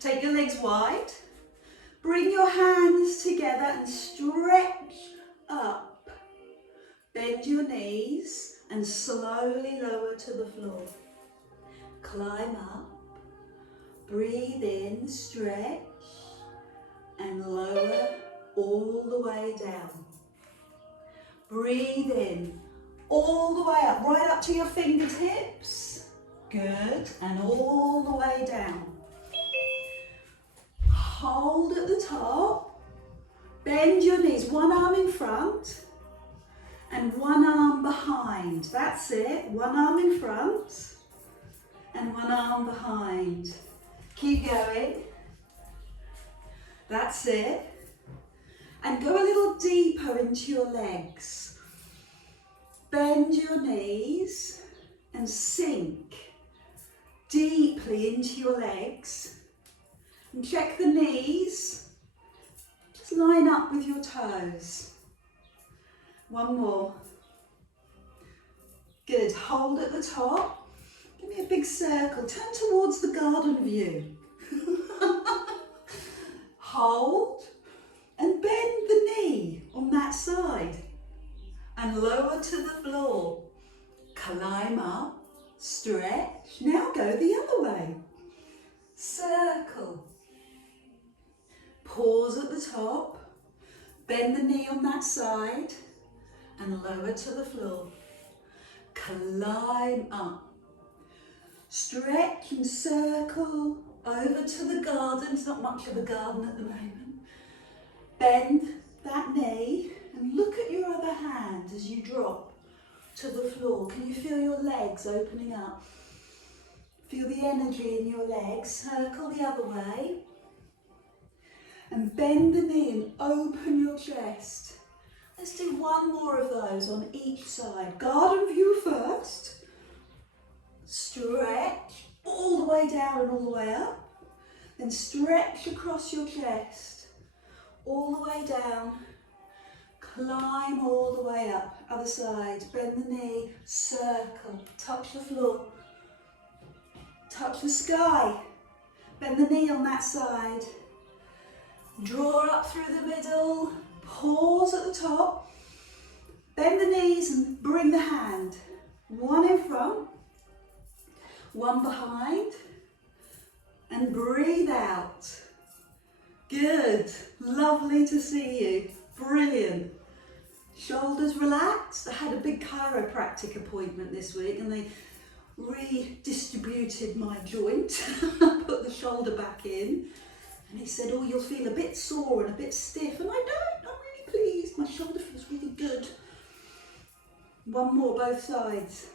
Take your legs wide. Bring your hands together and stretch up. Bend your knees and slowly lower to the floor. Climb up. Breathe in, stretch, and lower all the way down. Breathe in, all the way up, right up to your fingertips. Good, and all the way down. Hold at the top. Bend your knees, one arm in front and one arm behind. That's it, one arm in front and one arm behind. Keep going. That's it. And go a little deeper into your legs. Bend your knees and sink deeply into your legs. And check the knees. Just line up with your toes. One more. Good. Hold at the top. Give me a big circle. Turn towards the garden view. Hold and bend the knee on that side and lower to the floor. Climb up, stretch. Now go the other way. Circle. Pause at the top. Bend the knee on that side and lower to the floor. Climb up. Stretch and circle over to the garden. It's not much of a garden at the moment. Bend that knee and look at your other hand as you drop to the floor. Can you feel your legs opening up? Feel the energy in your legs. Circle the other way. And bend the knee and open your chest. Let's do one more of those on each side. Garden view first. Stretch all the way down and all the way up. Then stretch across your chest. All the way down. Climb all the way up. Other side. Bend the knee. Circle. Touch the floor. Touch the sky. Bend the knee on that side. Draw up through the middle. Pause at the top. Bend the knees and bring the hand. One in front. One behind, and breathe out. Good, lovely to see you, brilliant. Shoulders relaxed. I had a big chiropractic appointment this week and they redistributed my joint, put the shoulder back in, and he said, oh, you'll feel a bit sore and a bit stiff, and I don't, I'm really pleased, my shoulder feels really good. One more, both sides.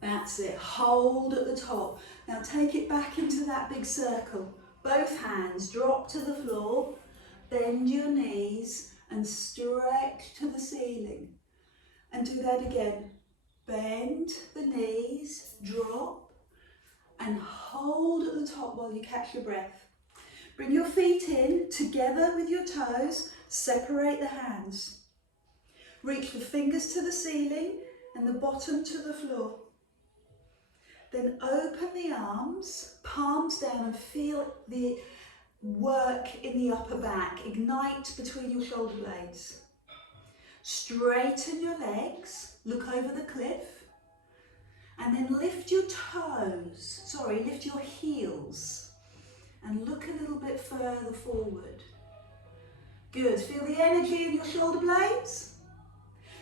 That's it, hold at the top. Now take it back into that big circle. Both hands drop to the floor, bend your knees and stretch to the ceiling. And do that again. Bend the knees, drop and hold at the top while you catch your breath. Bring your feet in together with your toes, separate the hands. Reach the fingers to the ceiling and the bottom to the floor. Then open the arms, palms down, and feel the work in the upper back. Ignite between your shoulder blades. Straighten your legs, look over the cliff, and then lift your toes, lift your heels, and look a little bit further forward. Good, feel the energy in your shoulder blades.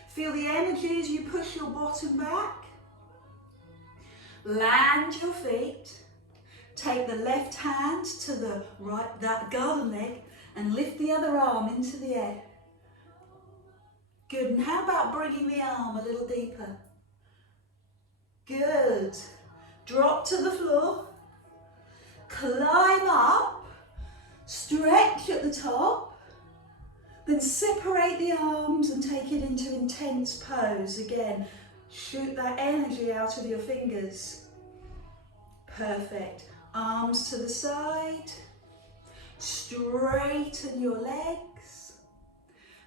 Feel the energy as you push your bottom back. Land your feet, take the left hand to the right, that garden leg, and lift the other arm into the air. Good, and how about bringing the arm a little deeper? Good, drop to the floor, climb up, stretch at the top, then separate the arms and take it into intense pose again. Shoot that energy out of your fingers. Perfect. Arms to the side. Straighten your legs.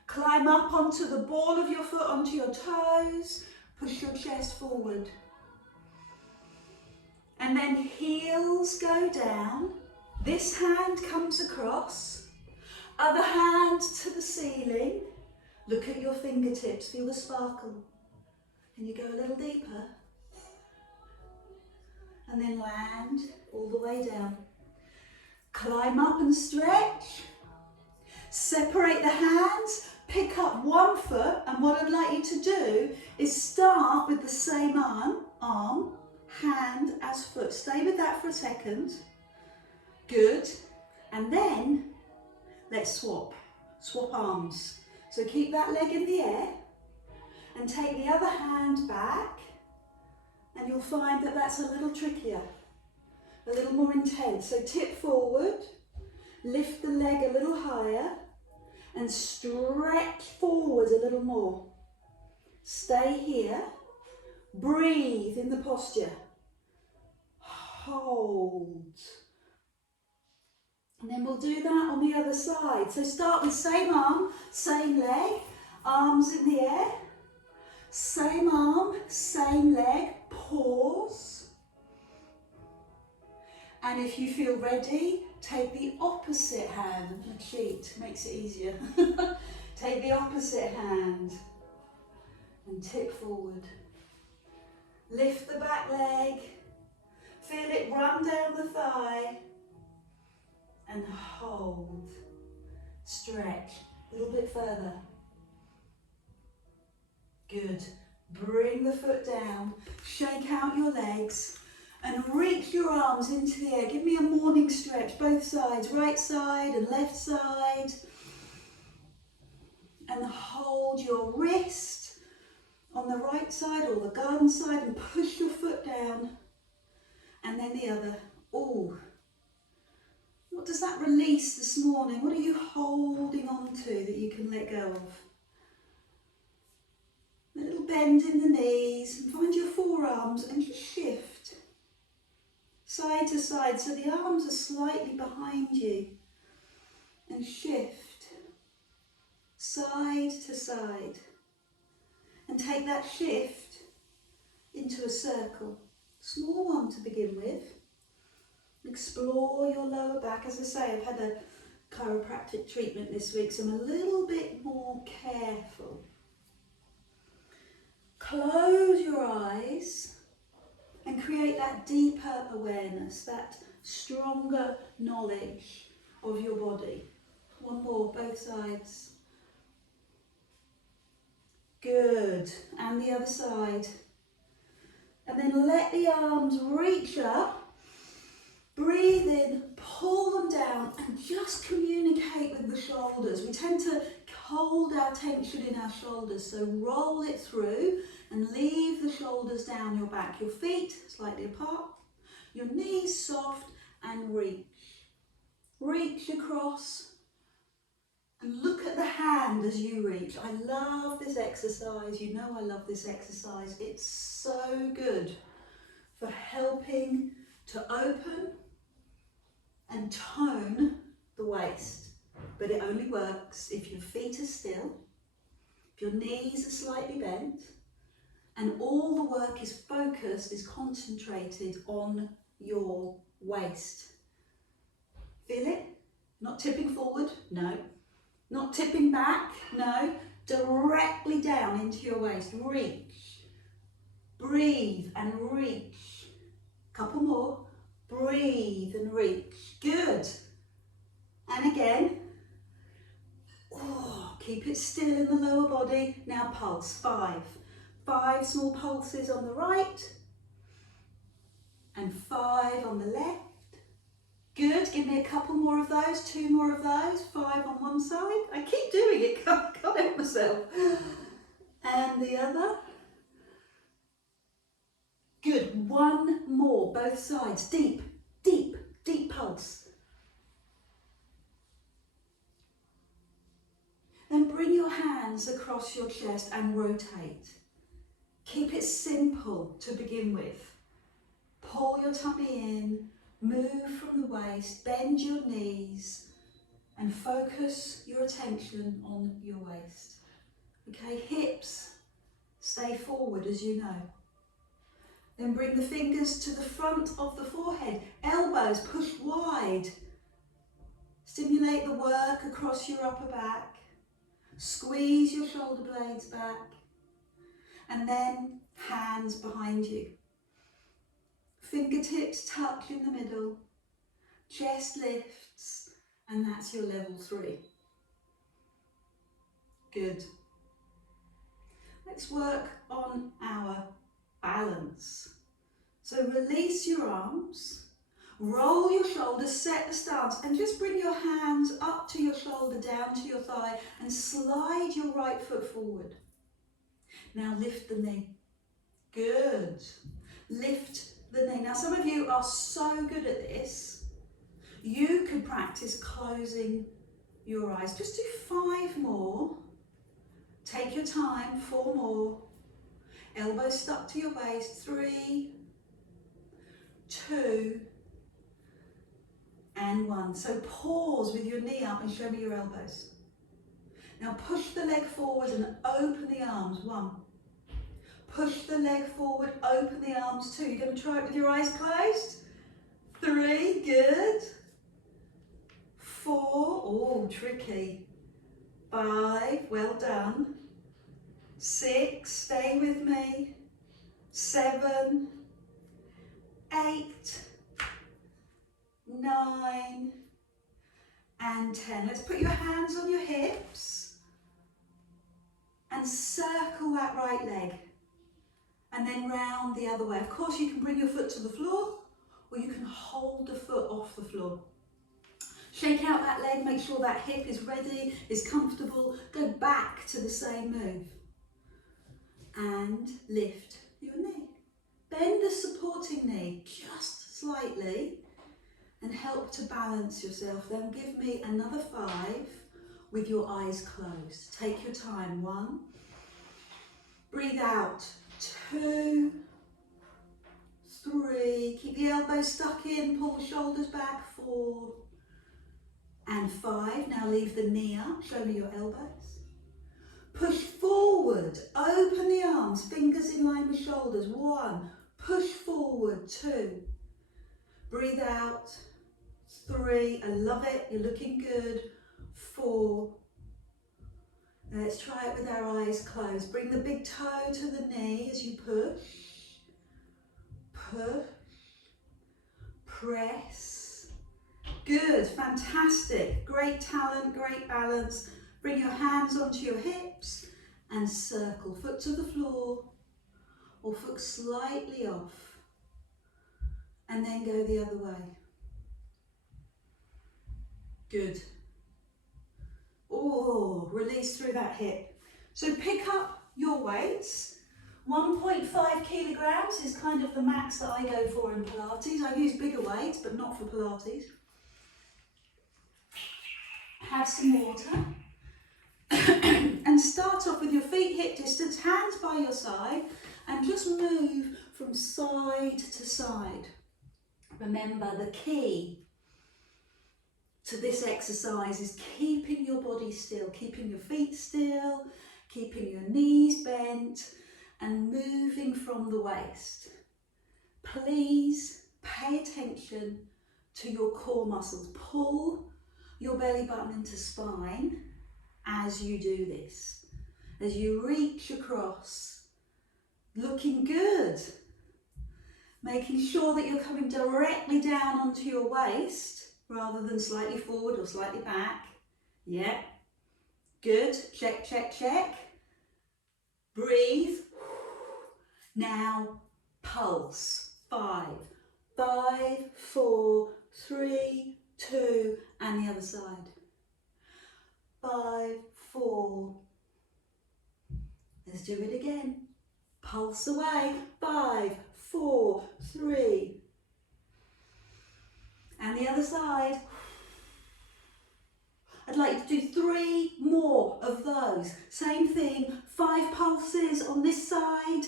Climb up onto the ball of your foot, onto your toes. Push your chest forward. And then heels go down. This hand comes across. Other hand to the ceiling. Look at your fingertips, feel the sparkle. And you go a little deeper. And then land all the way down. Climb up and stretch. Separate the hands, pick up one foot, and what I'd like you to do is start with the same arm, hand as foot. Stay with that for a second. Good. And then let's swap arms. So keep that leg in the air and take the other hand back, and you'll find that that's a little trickier, a little more intense. So tip forward, lift the leg a little higher and stretch forward a little more. Stay here, breathe in the posture, hold. And then we'll do that on the other side. So start with same arm, same leg, arms in the air, same arm, same leg, pause. And if you feel ready, take the opposite hand. I'm going to cheat, makes it easier. Take the opposite hand and tip forward. Lift the back leg, feel it run down the thigh. And hold, stretch, a little bit further. Good. Bring the foot down, shake out your legs and reach your arms into the air. Give me a morning stretch, both sides, right side and left side. And hold your wrist on the right side or the garden side and push your foot down. And then the other. Ooh. What does that release this morning? What are you holding on to that you can let go of? A little bend in the knees and find your forearms and just shift. Side to side, so the arms are slightly behind you. And shift. Side to side. And take that shift into a circle. Small one to begin with. Explore your lower back. As I say, I've had a chiropractic treatment this week, so I'm a little bit more careful. Close your eyes and create that deeper awareness, that stronger knowledge of your body. One more, both sides. Good. And the other side. And then let the arms reach up. Breathe in, pull them down and just communicate with the shoulders. We tend to hold our tension in our shoulders, so roll it through and leave the shoulders down your back. Your feet slightly apart, your knees soft and reach. Reach across and look at the hand as you reach. I love this exercise. You know I love this exercise. It's so good for helping to open and tone the waist, but it only works if your feet are still, if your knees are slightly bent, and all the work is focused, is concentrated on your waist. Feel it? Not tipping forward? No. Not tipping back? No. Directly down into your waist. Reach. Breathe and reach. Couple more. Breathe and reach. Good. And again. Oh, keep it still in the lower body. Now pulse. 5. 5 small pulses on the right. And 5 on the left. Good. Give me a couple more of those. 2 more of those. 5 on one side. I keep doing it. Can't help myself. And the other. Good. 1 more, both sides. Deep, deep, deep pulse. Then bring your hands across your chest and rotate. Keep it simple to begin with. Pull your tummy in, move from the waist, bend your knees and focus your attention on your waist. Okay, hips stay forward as you know. Then bring the fingers to the front of the forehead. Elbows push wide. Stimulate the work across your upper back. Squeeze your shoulder blades back. And then hands behind you. Fingertips tucked in the middle. Chest lifts. And that's your level 3. Good. Let's work on our balance. So release your arms, roll your shoulders, set the stance, and just bring your hands up to your shoulder, down to your thigh, and slide your right foot forward. Now lift the knee. Good. Lift the knee. Now some of you are so good at this, you could practice closing your eyes. Just do 5 more. Take your time, 4 more. Elbows stuck to your waist, 3, 2, and 1. So pause with your knee up and show me your elbows. Now push the leg forward and open the arms, 1. Push the leg forward, open the arms, 2. You're going to try it with your eyes closed. 3, good. 4, oh, tricky. 5, well done. 6, stay with me. 7, 8, 9, and 10. Let's put your hands on your hips and circle that right leg. And then round the other way. Of course, you can bring your foot to the floor or you can hold the foot off the floor. Shake out that leg, make sure that hip is ready, is comfortable. Go back to the same move. And lift your knee. Bend the supporting knee just slightly and help to balance yourself. Then give me another 5 with your eyes closed. Take your time. 1. Breathe out. 2, 3. Keep the elbows stuck in. Pull the shoulders back. 4 and 5. Now leave the knee up. Show me your elbows. Push forward, open the arms, fingers in line with shoulders. 1, push forward, 2. Breathe out, 3, I love it, you're looking good. 4. Now let's try it with our eyes closed. Bring the big toe to the knee as you push. Push, press. Good, fantastic, great talent, great balance. Bring your hands onto your hips and circle. Foot to the floor or foot slightly off. And then go the other way. Good. Oh, release through that hip. So pick up your weights. 1.5 kilograms is kind of the max that I go for in Pilates. I use bigger weights, but not for Pilates. Have some water. And start off with your feet hip distance, hands by your side, and just move from side to side. Remember, the key to this exercise is keeping your body still, keeping your feet still, keeping your knees bent, and moving from the waist. Please pay attention to your core muscles. Pull your belly button into spine as you do this. As you reach across, looking good. Making sure that you're coming directly down onto your waist rather than slightly forward or slightly back. Yeah, good. Check, check, check. Breathe. Now pulse. 5, 5, 4, 3, 2, and the other side. 5, 4. Let's do it again. Pulse away. 5, 4, 3. And the other side. I'd like you to do 3 more of those. Same thing, 5 pulses on this side.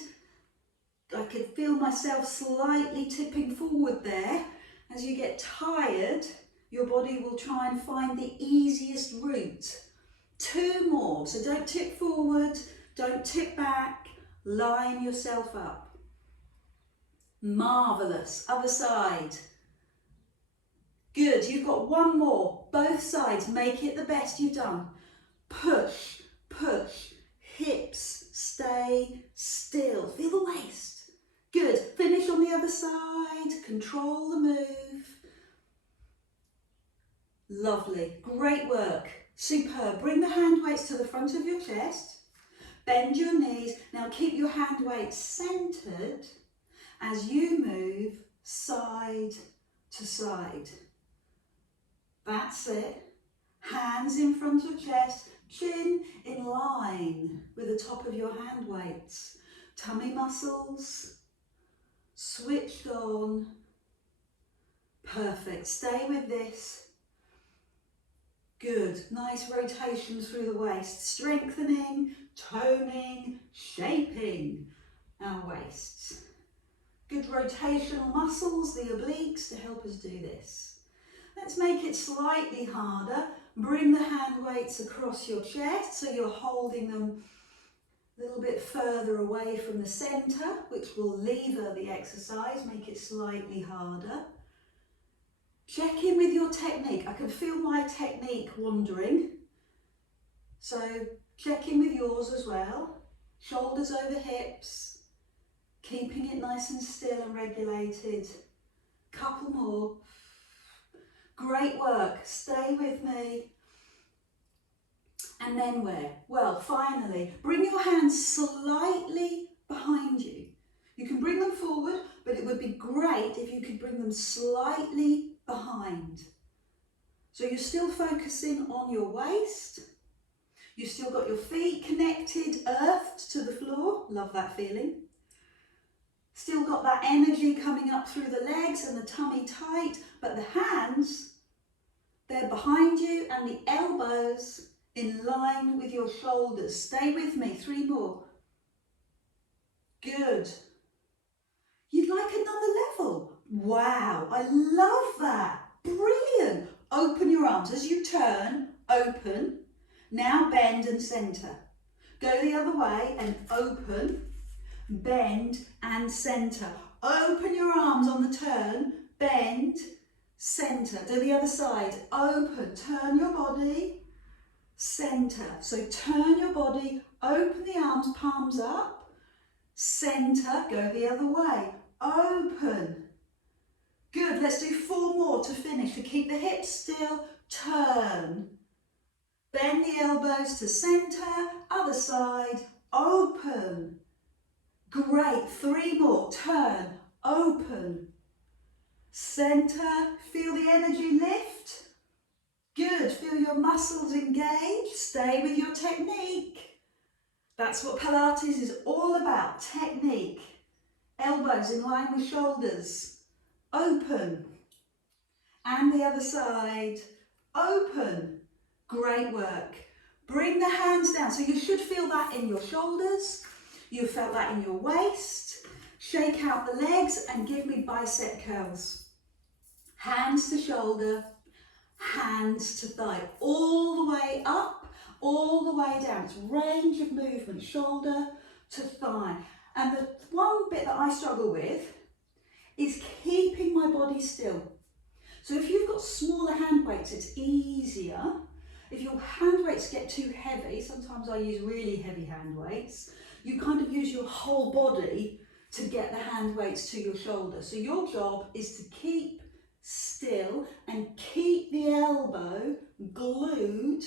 I could feel myself slightly tipping forward there. As you get tired, your body will try and find the easiest route. 2 more, so don't tip forward, don't tip back, line yourself up. Marvellous. Other side. Good. You've got one more. Both sides. Make it the best you've done. Push, push. Hips, stay still. Feel the waist. Good. Finish on the other side. Control the move. Lovely. Great work. Superb. Bring the hand weights to the front of your chest. Bend your knees. Now keep your hand weights centered as you move side to side. That's it. Hands in front of chest, chin in line with the top of your hand weights. Tummy muscles switched on. Perfect. Stay with this. Good. Nice rotation through the waist. Strengthening, toning, shaping our waists. Good rotational muscles, the obliques, to help us do this. Let's make it slightly harder. Bring the hand weights across your chest so you're holding them a little bit further away from the centre, which will lever the exercise, make it slightly harder. Check in with your technique. I can feel my technique wandering. So check in with yours as well. Shoulders over hips, keeping it nice and still and regulated. Couple more. Great work. Stay with me. And then where? Well, finally, bring your hands slightly behind you. You can bring them forward, but it would be great if you could bring them slightly behind. So you're still focusing on your waist. You've still got your feet connected, earthed to the floor. Love that feeling. Still got that energy coming up through the legs and the tummy tight, but the hands, they're behind you and the elbows in line with your shoulders. Stay with me, 3 more. Good. You'd like another level? Wow, I love that. Brilliant. Open your arms as you turn, open. Now bend and centre. Go the other way and open, bend and centre. Open your arms on the turn, bend, centre. Do the other side, open, turn your body, centre. So turn your body, open the arms, palms up, centre, go the other way, open. Good, let's do 4 more to finish. To keep the hips still, turn. Bend the elbows to centre, other side, open. Great, 3 more, turn, open. Centre, feel the energy lift. Good, feel your muscles engage, stay with your technique. That's what Pilates is all about, technique. Elbows in line with shoulders, open. And the other side, open. Great work. Bring the hands down. So you should feel that in your shoulders. You felt that in your waist. Shake out the legs and give me bicep curls. Hands to shoulder, hands to thigh. All the way up, all the way down. It's range of movement, shoulder to thigh. And the one bit that I struggle with is keeping my body still. So if you've got smaller hand weights, it's easier. If your hand weights get too heavy, sometimes I use really heavy hand weights, you kind of use your whole body to get the hand weights to your shoulder. So your job is to keep still and keep the elbow glued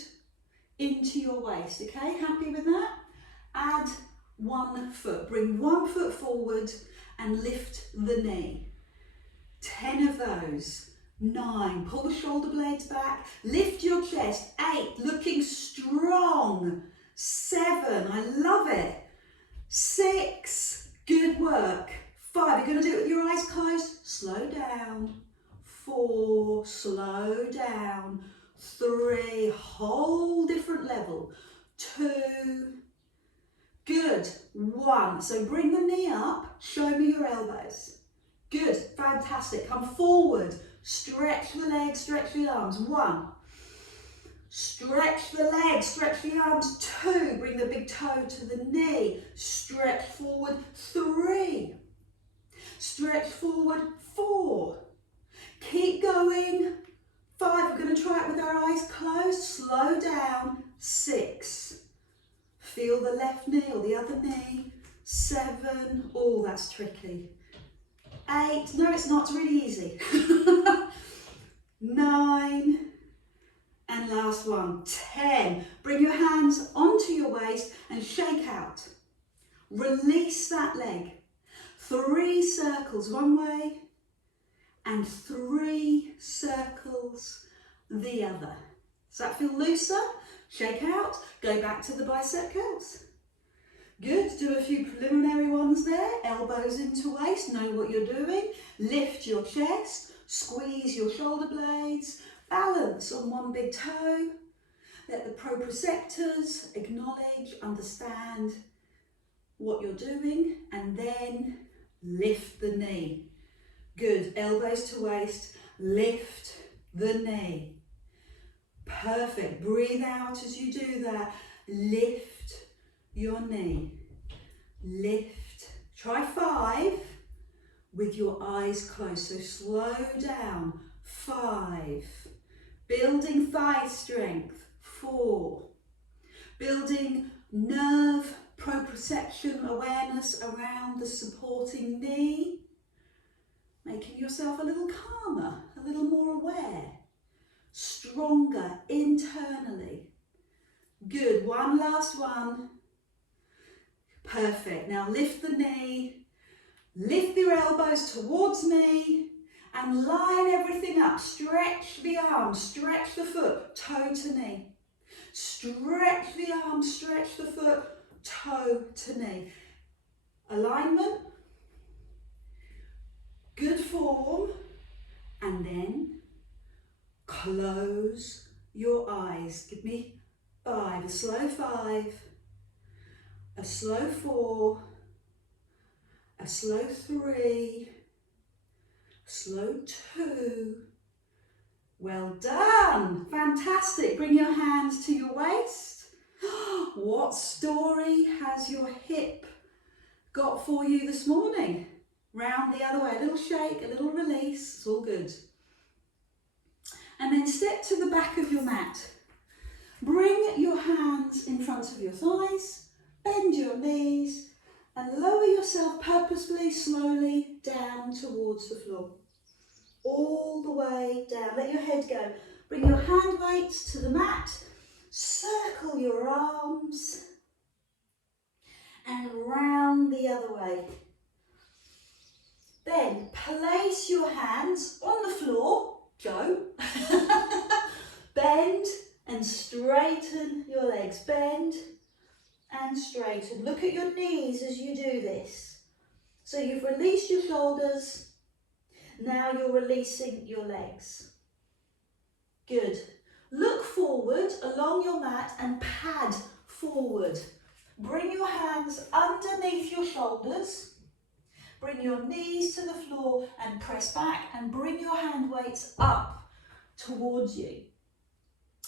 into your waist, okay? Happy with that? Add 1 foot, bring 1 foot forward and lift the knee. 10 of those. 9, pull the shoulder blades back, lift your chest. 8, looking strong. 7, I love it. 6, good work. 5, you're going to do it with your eyes closed. Slow down. 4, slow down. 3, whole different level. 2, good. 1, so bring the knee up, show me your elbows. Good, fantastic. Come forward, stretch the legs, stretch the arms. 1, stretch the legs, stretch the arms. 2, bring the big toe to the knee, stretch forward. 3, Stretch forward, 4. Keep going, 5. We're going to try it with our eyes closed. Slow down, 6. Feel the left knee or the other knee. 7. Oh, that's tricky. 8. No, it's not. It's really easy. 9. And last one, 10. Bring your hands onto your waist and shake out. Release that leg. 3 circles one way and 3 circles the other. Does that feel looser? Shake out. Go back to the bicep curls. Good. Do a few preliminary ones there. Elbows into waist. Know what you're doing. Lift your chest. Squeeze your shoulder blades. Balance on one big toe. Let the proprioceptors acknowledge, understand what you're doing, and then lift the knee. Good. Elbows to waist. Lift the knee. Perfect. Breathe out as you do that. Lift your knee. Lift. Try 5 with your eyes closed. So slow down. 5. Building thigh strength. 4. Building nerve proprioception awareness around the supporting knee. Making yourself a little calmer, a little more aware. Stronger internally. Good. One last one. Perfect. Now lift the knee. Lift your elbows towards me. And line everything up. Stretch the arms, stretch the foot, toe to knee. Stretch the arms, stretch the foot, toe to knee. Alignment. Good form. And then close your eyes. Give me 5. A slow 5. A slow 4. A slow 3. Slow 2. Well done. Fantastic. Bring your hands to your waist. What story has your hip got for you this morning? Round the other way. A little shake, a little release. It's all good. And then step to the back of your mat. Bring your hands in front of your thighs. Bend your knees. And lower yourself purposefully, slowly down towards the floor. All the way down. Let your head go. Bring your hand weights to the mat. Circle your arms. And round the other way. Then place your hands on the floor. Go. Bend and straighten your legs. Bend and straighten. Look at your knees as you do this. So you've released your shoulders. Now you're releasing your legs. Good. Look forward along your mat and pad forward. Bring your hands underneath your shoulders. Bring your knees to the floor and press back and bring your hand weights up towards you.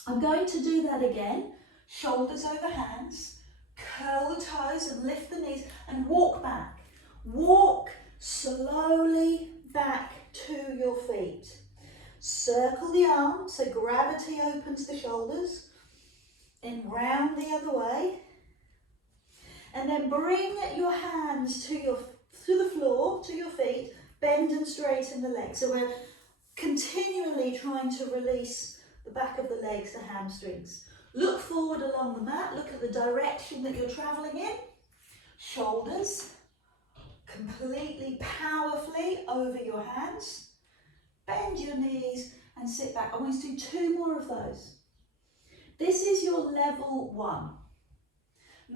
I'm going to do that again. Shoulders over hands. Curl the toes and lift the knees and walk back. Walk slowly back to your feet. Circle the arms so gravity opens the shoulders. And round the other way. And then bring your hands to the floor, to your feet. Bend and straighten the legs. So we're continually trying to release the back of the legs, the hamstrings. Look forward along the mat. Look at the direction that you're traveling in. Shoulders completely powerfully over your hands. Bend your knees and sit back. I want you to do 2 more of those. This is your level 1.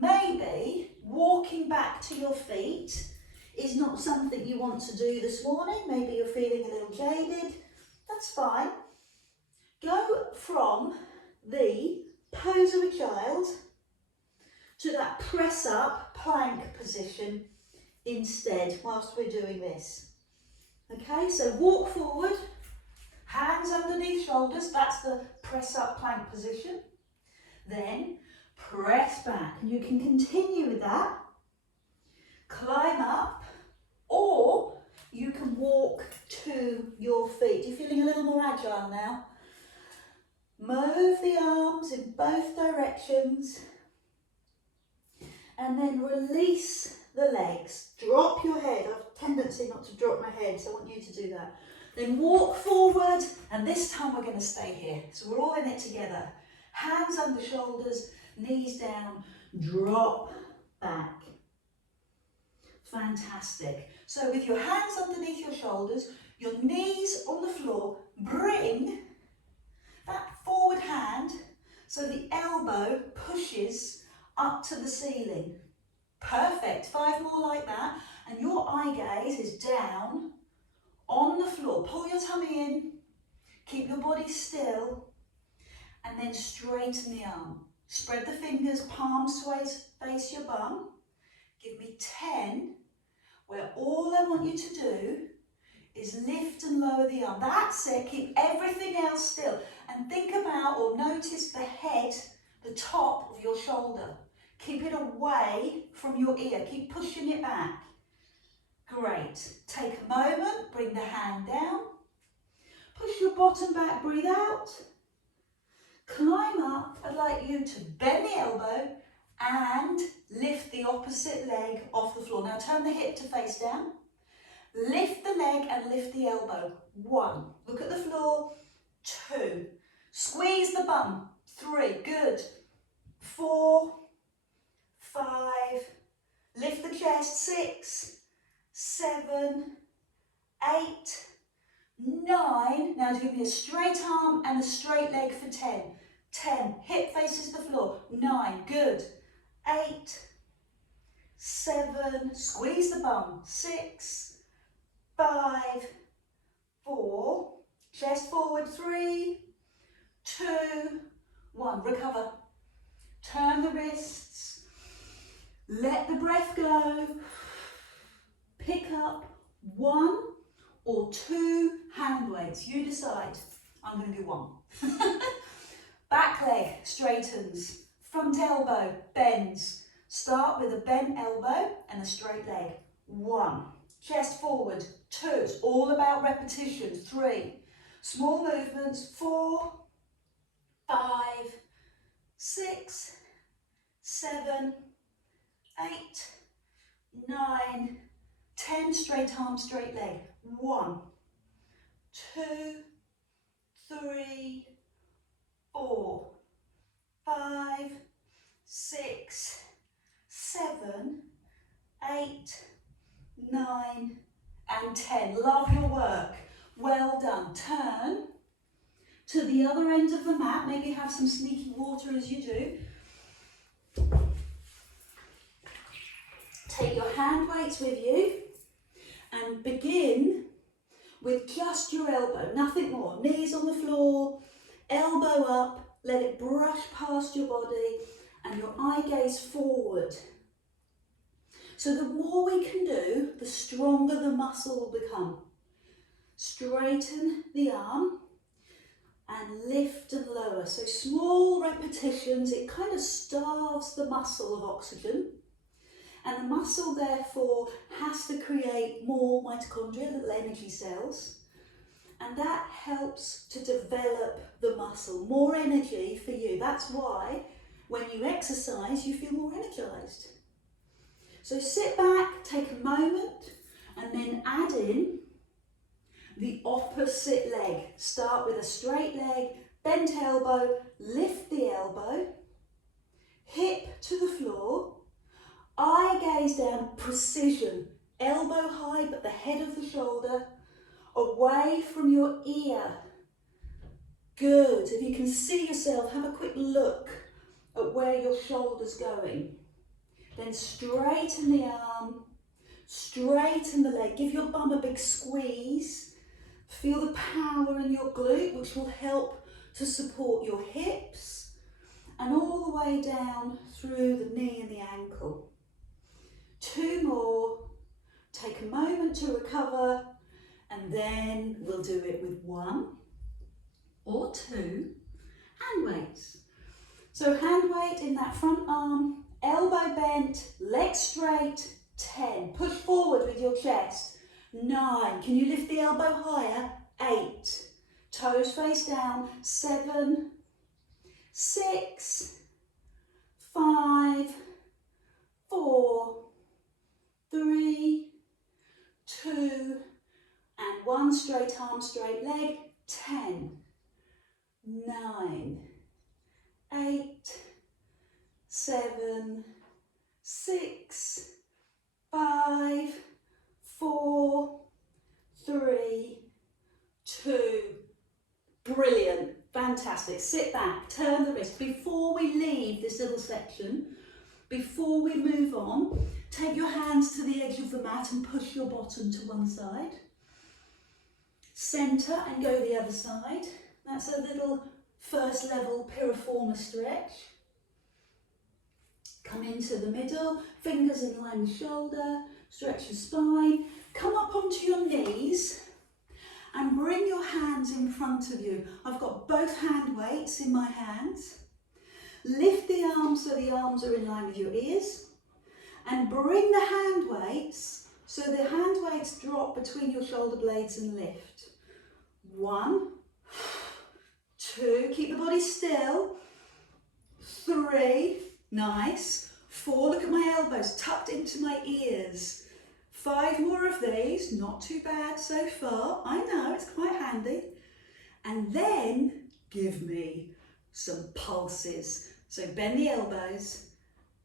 Maybe walking back to your feet is not something you want to do this morning. Maybe you're feeling a little jaded. That's fine. Go from the pose of a child to that press up plank position instead whilst we're doing this. Okay, so walk forward, hands underneath shoulders, that's the press up plank position. Then press back. You can continue with that. Climb up, or you can walk to your feet. You're feeling a little more agile now. Move the arms in both directions and then release the legs. Drop your head. I have a tendency not to drop my head, so I want you to do that. Then walk forward, and this time we're going to stay here. So we're all in it together. Hands under shoulders, knees down, drop back. Fantastic. So with your hands underneath your shoulders, your knees on the floor, bring that forward hand so the elbow pushes up to the ceiling. Perfect. 5 more like that. And your eye gaze is down on the floor. Pull your tummy in, keep your body still, and then straighten the arm. Spread the fingers, palms face your bum. Give me 10, where all I want you to do is lift and lower the arm. That's it. Keep everything else still. And think about or notice the head, the top of your shoulder. Keep it away from your ear. Keep pushing it back. Great. Take a moment. Bring the hand down. Push your bottom back. Breathe out. Climb up. I'd like you to bend the elbow and lift the opposite leg off the floor. Now turn the hip to face down. Lift the leg and lift the elbow. 1. Look at the floor. 2. Squeeze the bum. 3. Good. 4. 5. Lift the chest. 6. 7. 8. 9. Now give me a straight arm and a straight leg for 10. 10. Hip faces the floor. 9. Good. 8. 7. Squeeze the bum. 6. 5, 4, chest forward, 3, 2, 1, recover. Turn the wrists, let the breath go. Pick up 1 or 2 hand weights, you decide. I'm going to do 1. Back leg straightens, front elbow bends. Start with a bent elbow and a straight leg. 1. Chest forward, 2, it's all about repetition, 3, small movements, 4, 5, 6, 7, 8, 9, 10, straight arm, straight leg, 1, 2, 3, 4, 5, 6, 7, 8, 9 and 10. Love your work. Well done. Turn to the other end of the mat. Maybe have some sneaky water as you do. Take your hand weights with you and begin with just your elbow, nothing more. Knees on the floor, elbow up, let it brush past your body and your eye gaze forward. So the more we can do, the stronger the muscle will become. Straighten the arm and lift and lower. So small repetitions, it kind of starves the muscle of oxygen. And the muscle therefore has to create more mitochondria, little energy cells. And that helps to develop the muscle. More energy for you. That's why when you exercise, you feel more energized. So sit back, take a moment, and then add in the opposite leg. Start with a straight leg, bent elbow, lift the elbow, hip to the floor, eye gaze down, precision, elbow high but the head of the shoulder, away from your ear. Good. If you can see yourself, have a quick look at where your shoulder's going. Then straighten the arm, straighten the leg, give your bum a big squeeze. Feel the power in your glute, which will help to support your hips and all the way down through the knee and the ankle. 2 more, take a moment to recover and then we'll do it with 1 or 2 hand weights. So hand weight in that front arm, elbow bent, leg straight, 10. Push forward with your chest. 9. Can you lift the elbow higher? 8. Toes face down. 7, 6, 5, 4, 3, 2, and 1. Straight arm, straight leg. 10, 9, 8, 7, 6, 5, 4, 3, 2. Brilliant, fantastic. Sit back, turn the wrist. Before we leave this little section, before we move on, take your hands to the edge of the mat and push your bottom to one side. Centre and go the other side. That's a little first level piriformis stretch. Come into the middle, fingers in line with shoulder, stretch your spine. Come up onto your knees and bring your hands in front of you. I've got both hand weights in my hands. Lift the arms so the arms are in line with your ears. And bring the hand weights so the hand weights drop between your shoulder blades and lift. 1, 2, keep the body still. 3, nice. 4, look at my elbows tucked into my ears. 5 more of these, not too bad so far. I know, it's quite handy. And then give me some pulses. So bend the elbows,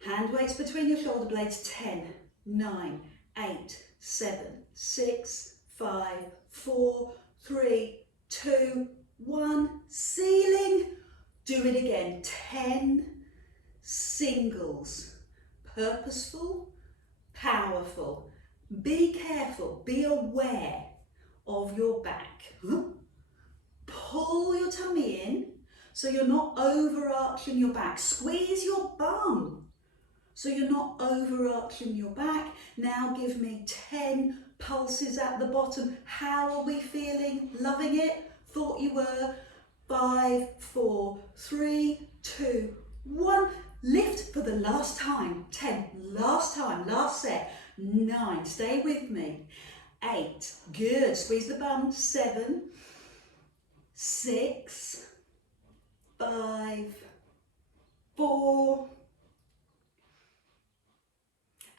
hand weights between your shoulder blades. 10, 9, 8, 7, 6, 5, 4, 3, 2, 1. Ceiling. Do it again. 10 singles. Purposeful, powerful. Be careful, be aware of your back. Pull your tummy in so you're not overarching your back. Squeeze your bum so you're not overarching your back. Now give me 10 pulses at the bottom. How are we feeling? Loving it? Thought you were? 5, 4, 3, 2, 1. Lift for the last time. 10, last time, last set. 9, stay with me. 8, good, squeeze the bum. 7, 6, 5, 4,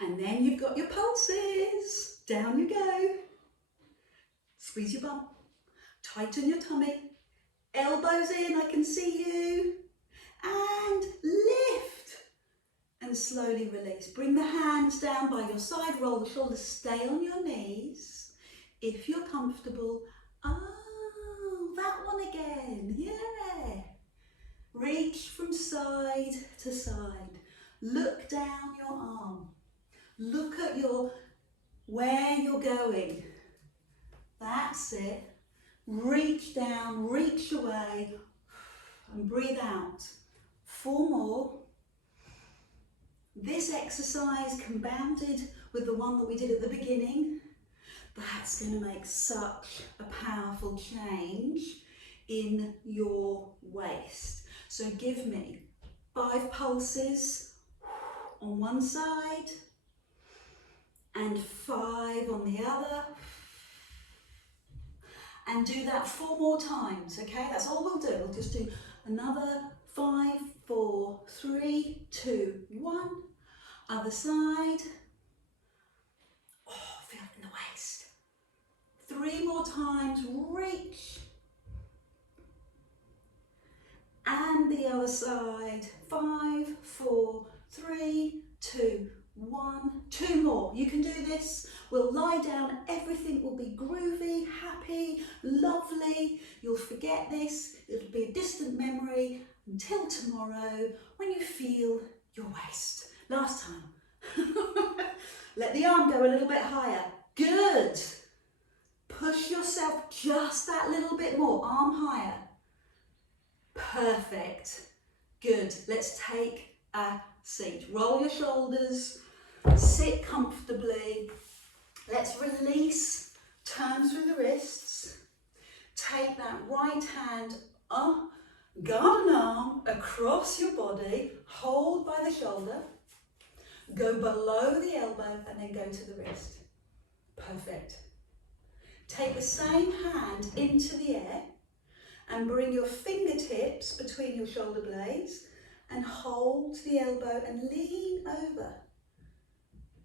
and then you've got your pulses. Down you go. Squeeze your bum, tighten your tummy, elbows in, I can see you, and lift. And slowly release. Bring the hands down by your side, roll the shoulders, stay on your knees. If you're comfortable, oh, that one again, yeah. Reach from side to side. Look down your arm. Look at where you're going. That's it. Reach down, reach away, and breathe out. 4 more. This exercise compounded with the one that we did at the beginning, that's going to make such a powerful change in your waist. So give me 5 pulses on one side and 5 on the other. And do that 4 more times, okay? That's all we'll do. We'll just do another 5, 4, 3, 2, 1. Other side. Oh, feel it in the waist. 3 more times, reach. And the other side. 5, 4, 3, 2, 1. 2 more. You can do this. We'll lie down. Everything will be groovy, happy, lovely. You'll forget this. It'll be a distant memory until tomorrow when you feel your waist. Last time. Let the arm go a little bit higher. Good. Push yourself just that little bit more. Arm higher. Perfect. Good. Let's take a seat. Roll your shoulders. Sit comfortably. Let's release. Turn through the wrists. Take that right hand up. Garden arm across your body. Hold by the shoulder. Go below the elbow and then go to the wrist. Perfect. Take the same hand into the air and bring your fingertips between your shoulder blades and hold the elbow and lean over.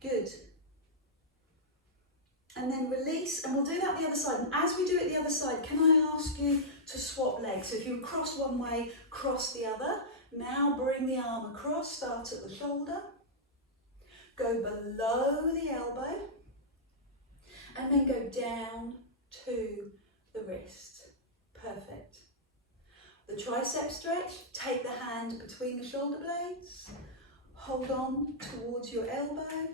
Good. And then release, and we'll do that the other side. And as we do it the other side, can I ask you to swap legs? So if you cross one way, cross the other. Now bring the arm across, start at the shoulder, go below the elbow, and then go down to the wrist. Perfect. The tricep stretch, take the hand between the shoulder blades, hold on towards your elbow,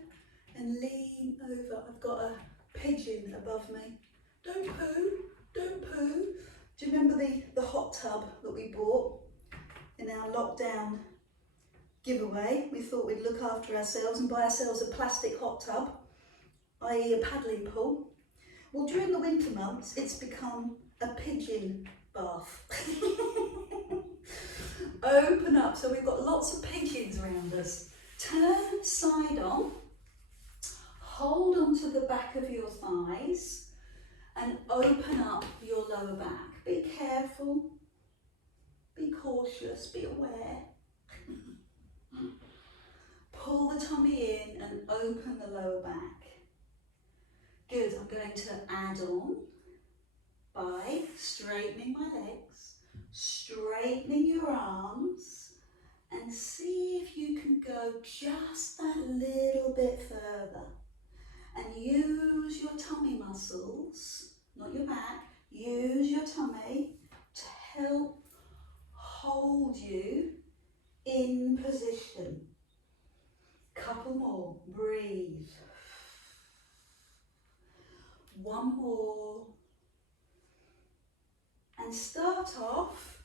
and lean over. I've got a pigeon above me. Don't poo, don't poo. Do you remember the hot tub that we bought in our lockdown giveaway? We thought we'd look after ourselves and buy ourselves a plastic hot tub, i.e. a paddling pool. Well, during the winter months, it's become a pigeon bath. Open up, so we've got lots of pigeons around us. Turn side on. Hold onto the back of your thighs and open up your lower back. Be careful, be cautious, be aware. Pull the tummy in and open the lower back. Good, I'm going to add on by straightening my legs, straightening your arms, and see if you can go just that little bit further. And use your tummy muscles, not your back, use your tummy to help hold you in position. Couple more, breathe. One more. And start off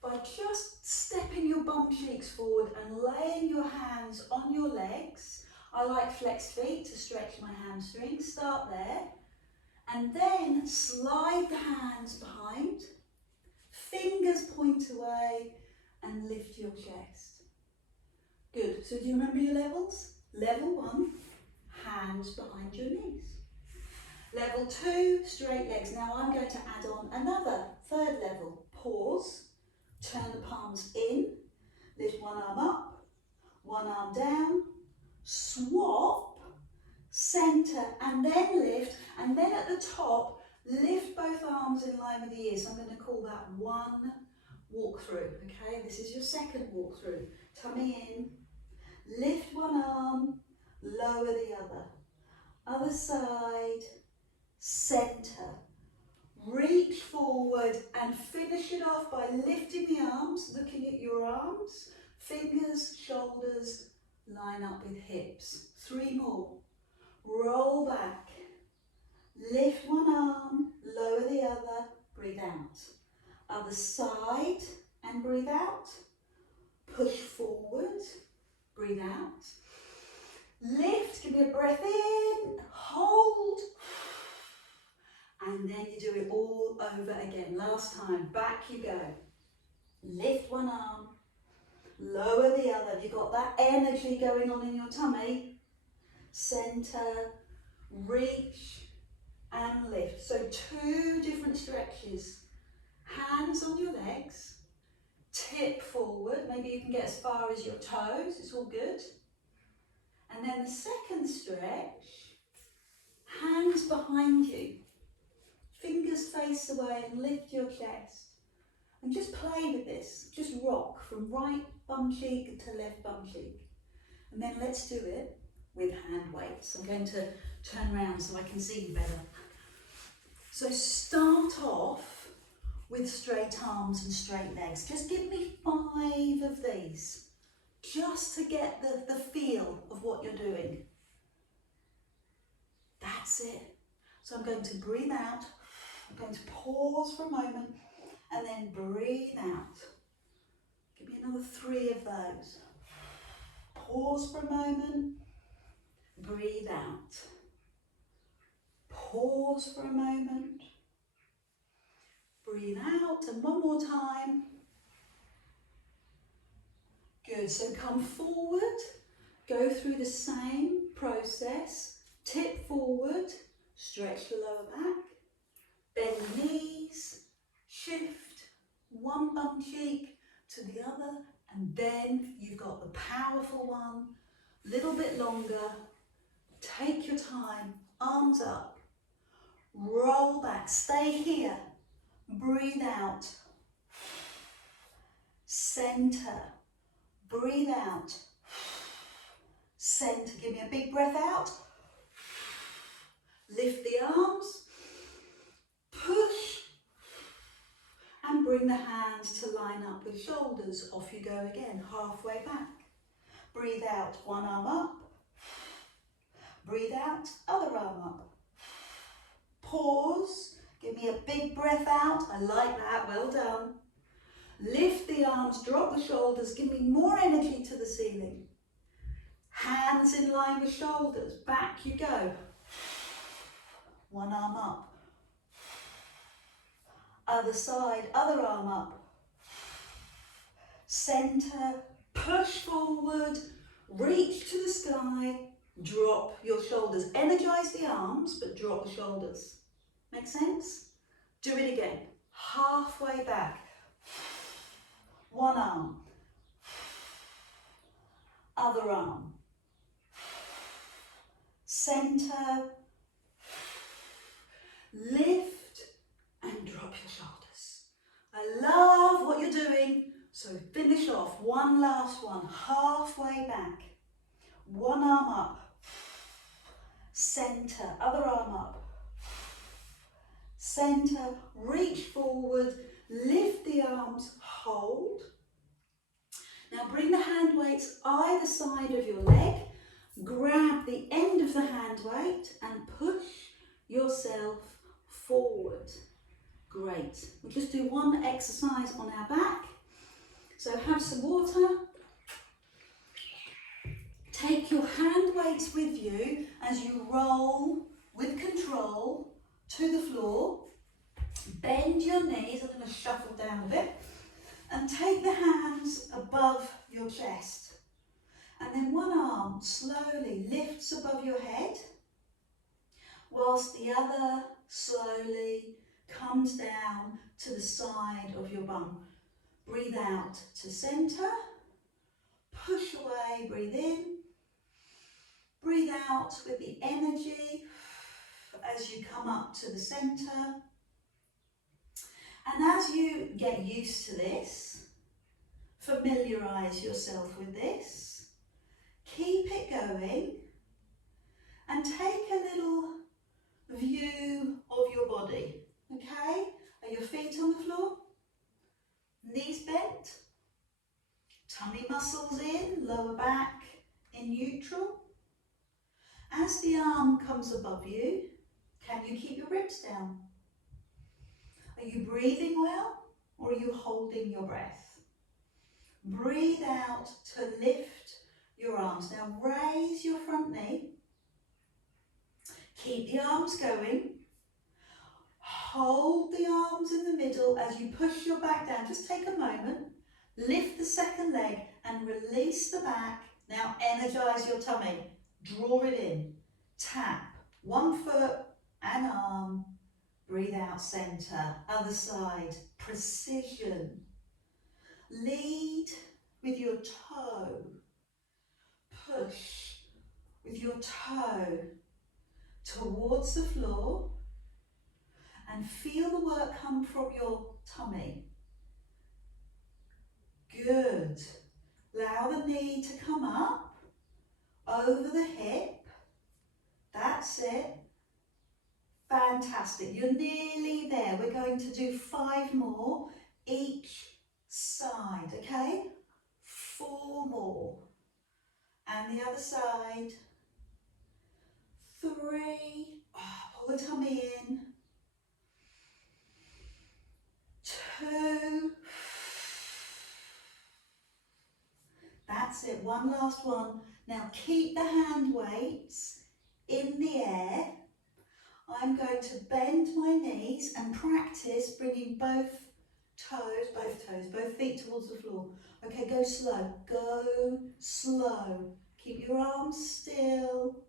by just stepping your bum cheeks forward and laying your hands on your legs. I like flexed feet to stretch my hamstrings. Start there. And then slide the hands behind. Fingers point away and lift your chest. Good. So do you remember your levels? Level 1, hands behind your knees. Level 2, straight legs. Now I'm going to add on another third level. Pause. Turn the palms in. Lift one arm up, one arm down. Swap, centre, and then lift, and then at the top, lift both arms in line with the ears. So I'm going to call that one walk through, okay? This is your second walk through. Tummy in, lift one arm, lower the other. Other side, centre. Reach forward and finish it off by lifting the arms, looking at your arms, fingers, shoulders, line up with hips. 3 more. Roll back. Lift one arm, lower the other, breathe out. Other side and breathe out. Push forward, breathe out. Lift, give me a breath in, hold. And then you do it all over again. Last time, back you go. Lift one arm, lower the other. Have you got that energy going on in your tummy? Centre, reach and lift. So 2 different stretches. Hands on your legs, tip forward. Maybe you can get as far as your toes, it's all good. And then the second stretch, hands behind you. Fingers face away and lift your chest. And just play with this. Just rock from right bum cheek to left bum cheek. And then let's do it with hand weights. I'm going to turn around so I can see you better. So start off with straight arms and straight legs. Just give me 5 of these, just to get the feel of what you're doing. That's it. So I'm going to breathe out. I'm going to pause for a moment and then breathe out. Give me another 3 of those. Pause for a moment, breathe out. Pause for a moment, breathe out, and one more time. Good, so come forward, go through the same process, tip forward, stretch the lower back, Bend the knees, shift one bum cheek to the other, and then you've got the powerful one, little bit longer. Take your time, arms up, roll back, stay here, breathe out, center, breathe out, center, give me a big breath out, lift the arms, push, and bring the hands to line up with shoulders. Off you go again, halfway back. Breathe out, one arm up. Breathe out, other arm up. Pause, give me a big breath out. I like that, well done. Lift the arms, drop the shoulders, give me more energy to the ceiling. Hands in line with shoulders, back you go. One arm up. Other side, other arm up. Center, push forward, reach to the sky, drop your shoulders. Energize the arms, but drop the shoulders. Make sense? Do it again. Halfway back. One arm. Other arm. Center. Lift and drop your shoulders. I love what you're doing. So finish off. One last one. Halfway back. One arm up. Center. Other arm up. Center. Reach forward. Lift the arms. Hold. Now bring the hand weights either side of your leg. Grab the end of the hand weight and push yourself forward. Great. We'll just do one exercise on our back. So have some water. Take your hand weights with you as you roll with control to the floor. Bend your knees. I'm going to shuffle down a bit. And take the hands above your chest. And then one arm slowly lifts above your head, whilst the other slowly comes down to the side of your bum. Breathe out to center, push away, breathe in, breathe out with the energy as you come up to the center. And as you get used to this, familiarise yourself with this, keep it going and take a little view of your body, okay? Are your feet on the floor? Knees bent? Tummy muscles in, lower back in neutral. As the arm comes above you, can you keep your ribs down? Are you breathing well or are you holding your breath? Breathe out to lift your arms. Now raise your front knee. Keep the arms going. Hold the arms in the middle as you push your back down. Just take a moment. Lift the second leg and release the back. Now energize your tummy. Draw it in. Tap one foot and arm. Breathe out, center. Other side. Precision. Lead with your toe. Push with your toe towards the floor and feel the work come from your tummy. Good. Allow the knee to come up over the hip. That's it. Fantastic. You're nearly there. We're going to do 5 more each side, okay? 4 more. And the other side. 3. Pull the tummy in. 2. That's it. One last one. Now keep the hand weights in the air. I'm going to bend my knees and practice bringing both feet towards the floor. Okay, go slow. Go slow. Keep your arms still.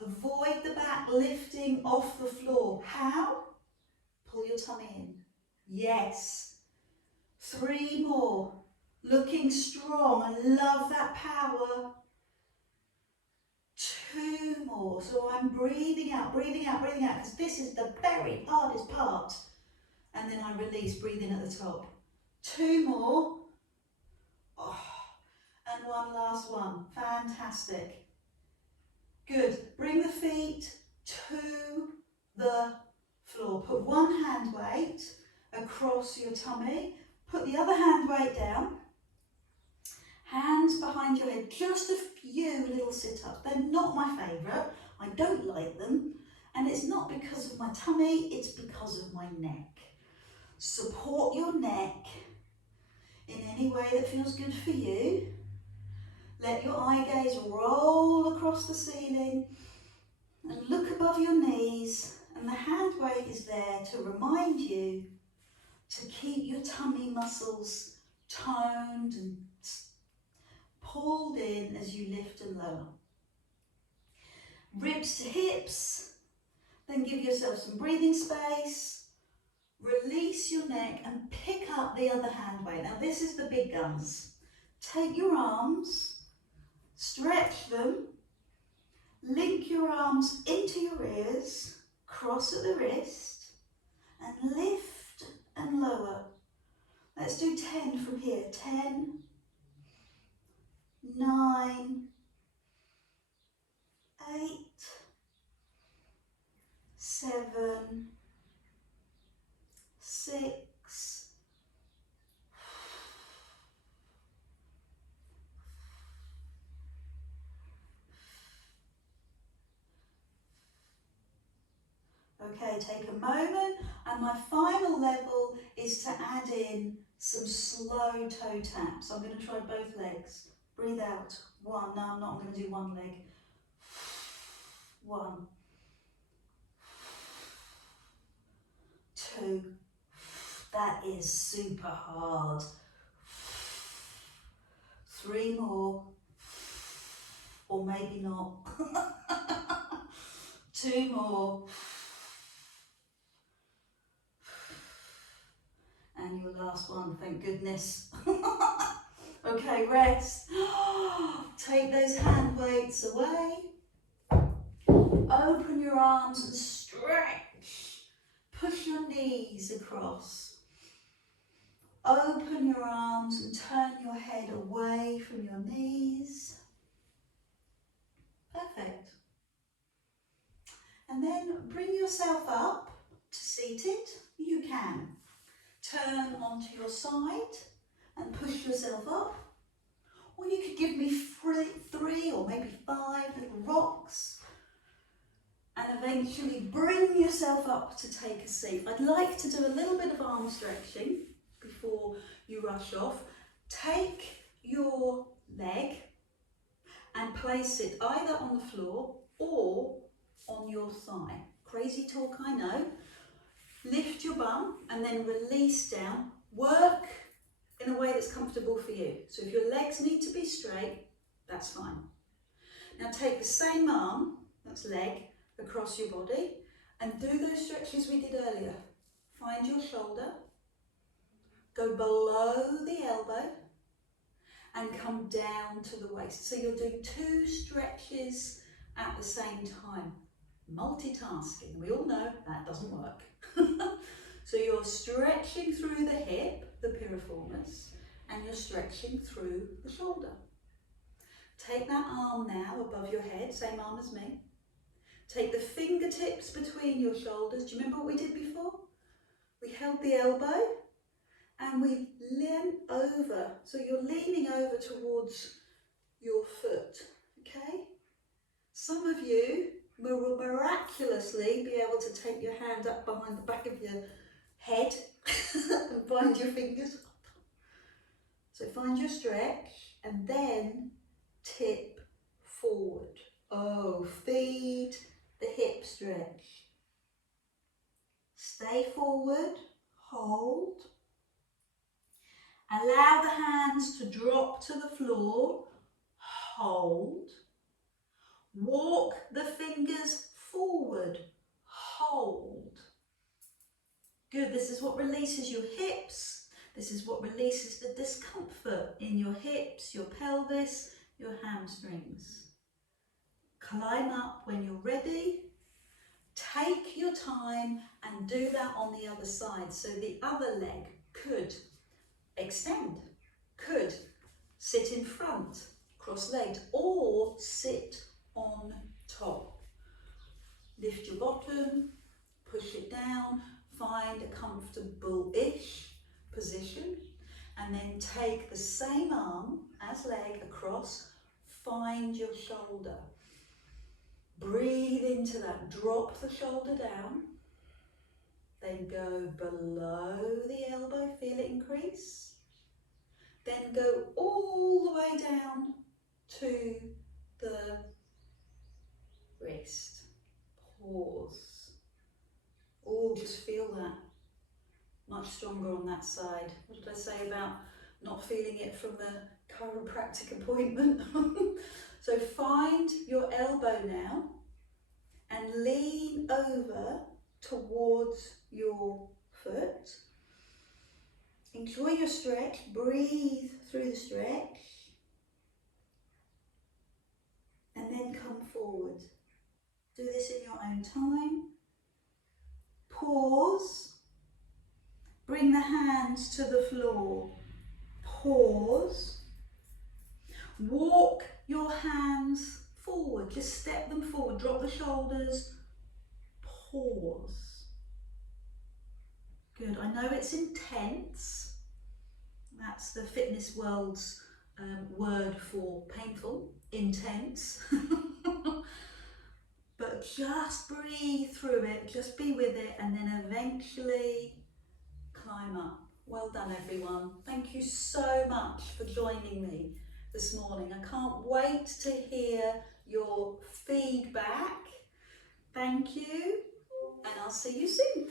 Avoid the back lifting off the floor. How? Pull your tummy in. Yes. 3 more. Looking strong. I love that power. 2 more. So I'm breathing out, breathing out, breathing out, because this is the very hardest part. And then I release, breathe in at the top. 2 more. Oh. And one last one. Fantastic. Good. Bring the feet to the floor. Put one hand weight across your tummy. Put the other hand weight down. Hands behind your head. Just a few little sit-ups. They're not my favourite. I don't like them. And it's not because of my tummy, it's because of my neck. Support your neck in any way that feels good for you. Let your eye gaze roll across the ceiling and look above your knees, and the hand weight is there to remind you to keep your tummy muscles toned and pulled in as you lift and lower. Ribs to hips, then give yourself some breathing space, release your neck and pick up the other hand weight. Now this is the big guns. Take your arms, stretch them, link your arms into your ears, cross at the wrist, and lift and lower. Let's do 10 from here. 10, 9, 8, 7, 6, 5. Okay, take a moment, and my final level is to add in some slow toe taps. I'm going to try both legs. Breathe out. 1. No, I'm not. I'm going to do one leg. 1, 2. That is super hard. 3 more. Or maybe not. 2 more. And your last one, thank goodness. Okay, rest. Take those hand weights away. Open your arms and stretch. Push your knees across. Open your arms and turn your head away from your knees. Perfect. And then bring yourself up to seated. You can. Turn onto your side and push yourself up. Or you could give me 3 or maybe 5 little rocks. And eventually bring yourself up to take a seat. I'd like to do a little bit of arm stretching before you rush off. Take your leg and place it either on the floor or on your thigh. Crazy talk, I know. Lift your bum and then release down. Work in a way that's comfortable for you. So if your legs need to be straight, that's fine. Now take the same arm, that's leg, across your body and do those stretches we did earlier. Find your shoulder, go below the elbow and come down to the waist. So you're doing 2 stretches at the same time. Multitasking, we all know that doesn't work. So you're stretching through the hip, the piriformis, and you're stretching through the shoulder. Take that arm now above your head, same arm as me. Take the fingertips between your shoulders. Do you remember what we did before? We held the elbow and we lean over. So you're leaning over towards your foot, okay? Some of you will miraculously be able to take your hand up behind the back of your head and find your fingers. So find your stretch and then tip forward. Oh, feed the hip stretch. Stay forward, hold. Allow the hands to drop to the floor, hold. Walk the fingers forward, hold. Good, this is what releases your hips. This is what releases the discomfort in your hips, your pelvis, your hamstrings. Climb up when you're ready. Take your time and do that on the other side. So the other leg could extend, could sit in front, cross-legged, or sit on top. Lift your bottom, push it down, find a comfortable-ish position, and then take the same arm as leg across, find your shoulder. Breathe into that, drop the shoulder down, then go below the elbow, feel it increase. Then go all the way down to the wrist. Pause. Oh, just feel that. Much stronger on that side. What did I say about not feeling it from the chiropractic appointment? So find your elbow now and lean over towards your foot. Enjoy your stretch, breathe through the stretch, and then come forward. Do this in your own time. Pause. Bring the hands to the floor. Pause. Walk your hands forward. Just step them forward. Drop the shoulders. Pause. Good. I know it's intense. That's the fitness world's word for painful, intense. But just breathe through it, just be with it, and then eventually climb up. Well done, everyone. Thank you so much for joining me this morning. I can't wait to hear your feedback. Thank you, and I'll see you soon.